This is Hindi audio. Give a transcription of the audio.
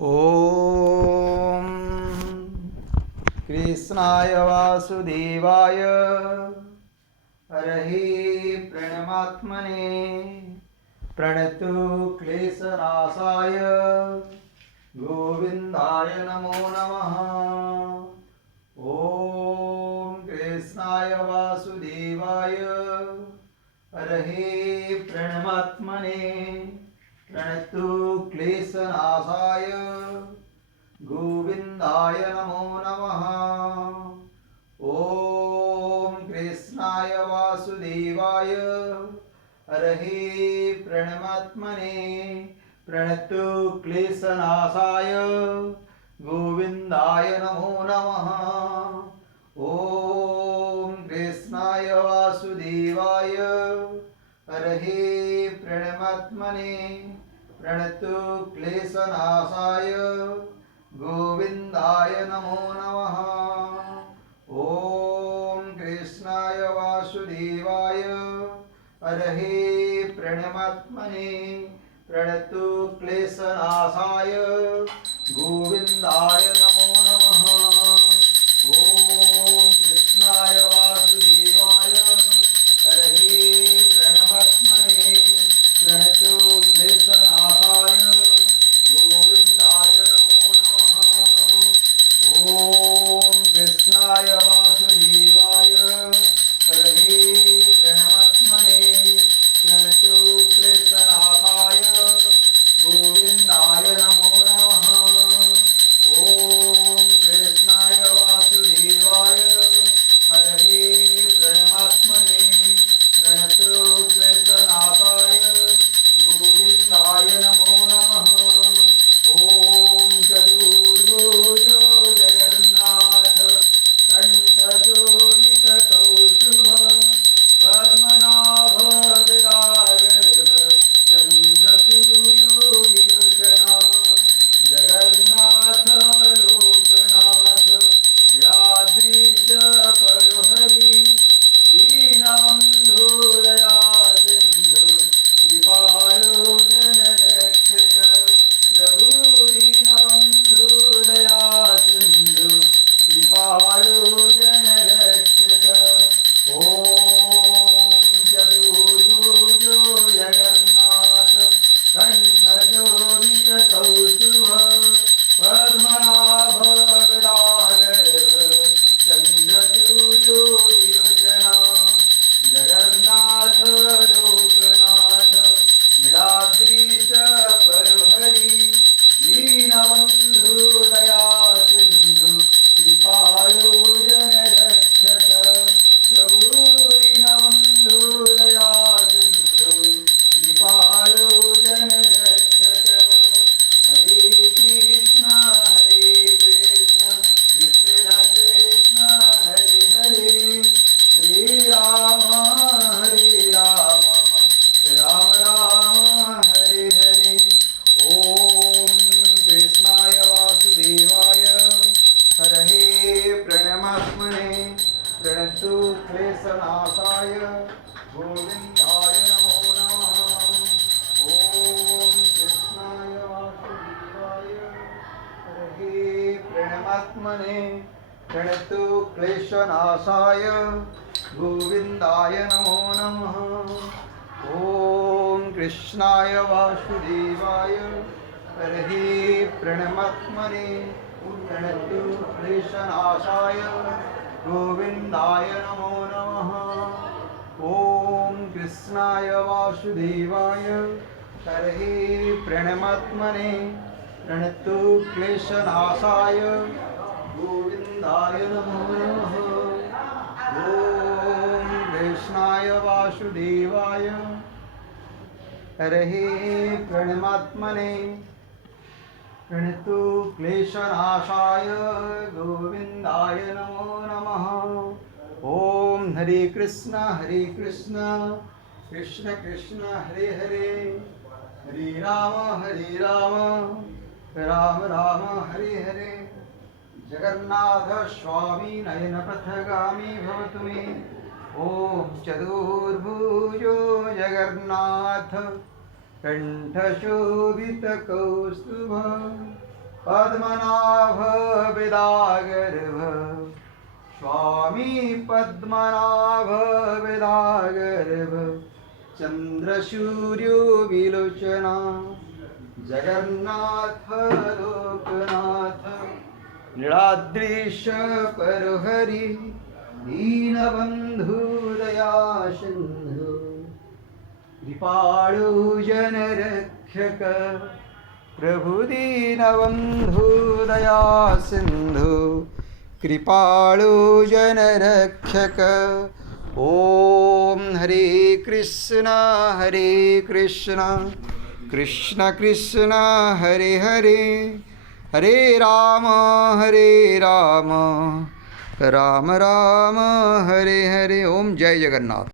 ॐ कृष्णाय वासुदेवाय हरहि प्रणमात्मने प्रणतु क्लेशनाशाय गोविन्दाय नमो नमः। ॐ कृष्णाय वासुदेवाय हरहि प्रणमात्मने प्रणतु क्लेशनाशाय गोविन्दाय नमो नमः। ॐ कृष्णाय वासुदेवाय हरहि प्रणमात्मने प्रणतु क्लेशनाशाय गोविन्दाय नमो नमः। ॐ कृष्णाय वासुदेवाय हरहि प्रणमात्मने प्रणतु क्लेशनाशाय गोविन्दाय नमो नमः। ॐ कृष्णाय वासुदेवाय हरहि प्रणमात्मने प्रणतु क्लेशनाशाय गोविन्दाय नमो नमः। ॐ कृष्णाय वासुदेवाय हरहि प्रणमात्मने प्रणतु क्लेशनाशाय गोविन्दाय नमो नमः। ॐ कृष्णाय वासुदेवाय हरहि प्रणमात्मने प्रणतु क्लेशनाशाय गोविन्दाय नमो नमः। ॐ कृष्णाय वासुदेवाय हरहि प्रणमात्मने प्रणतु क्लेशनाशाय गोविन्दाय नमो नमः। ॐ चतुर्भुजो जगन्नाथ कण्ठशोभितकौस्तुभ पद्मनाभ विरागर्भ चन्द्रसूर्यो विलोचना जगन्नाथ लोकनाथ नीलाद्रीश परुहरि दीनबन्धु दया सिन्धु कृपालो जनरक्षक प्रभु दीनबन्धु दया सिन्धु कृपालो जनरक्षक। ॐ चतुर्भुजो जगन्नाथ कण्ठशोभितकौस्तुभ पद्मनाभ विरागर्भ चन्द्रसूर्यो विलोचना जगन्नाथ लोकनाथ नीलाद्रीश परुहरि दीनबन्धु दया सिन्धु कृपालो जनरक्षक प्रभु दीनबन्धु दया सिन्धु कृपालो जनरक्षक। हरे कृष्ण कृष्ण कृष्ण हरे हरे हरे राम राम राम हरे हरे। ॐ कृष्णाय वासुदेवाय हरहि प्रणमात्मने प्रणतु क्लेशनाशाय गोविन्दाय नमो नमः। ॐ कृष्णाय वासुदेवाय हरहि प्रणमात्मने प्रणतु क्लेशनाशाय गोविन्दाय नमो नमः। ॐ कृष्णाय वासुदेवाय हरहि प्रणमात्मने प्रणतु क्लेशनाशाय गोविन्दाय नमो नमः। ॐ कृष्णाय वासुदेवाय हरहि प्रणमात्मने प्रणतु क्लेशनाशाय गोविन्दाय नमो नमः। ॐ कृष्णाय वासुदेवाय हरहि प्रणमात्मने प्रणतु क्लेशनाशाय गोविन्दाय नमो नमः। ॐ हरे कृष्ण कृष्ण कृष्ण हरे हरे हरे राम राम राम हरे हरे। जगन्नाथ स्वामी नयनपथगामी भवतु मे। ॐ चतुर्भुजो जगन्नाथ कण्ठशोभितकौस्तुभ पद्मनाभ वेदागर्भ स्वामी पद्मनाभ वेदागर्भ चंद्रसूर्यो विलोचना जगन्नाथ लोकनाथ नीलाद्रीश परहरि दीनबंधु दया सिंधु कृपाळु जनरक्षक प्रभु दीनबंधु दया सिंधु कृपाळु जनरक्षक ओम हरे कृष्ण कृष्ण कृष्ण हरे हरे हरे राम राम राम हरे हरे। ओम जय जगन्नाथ।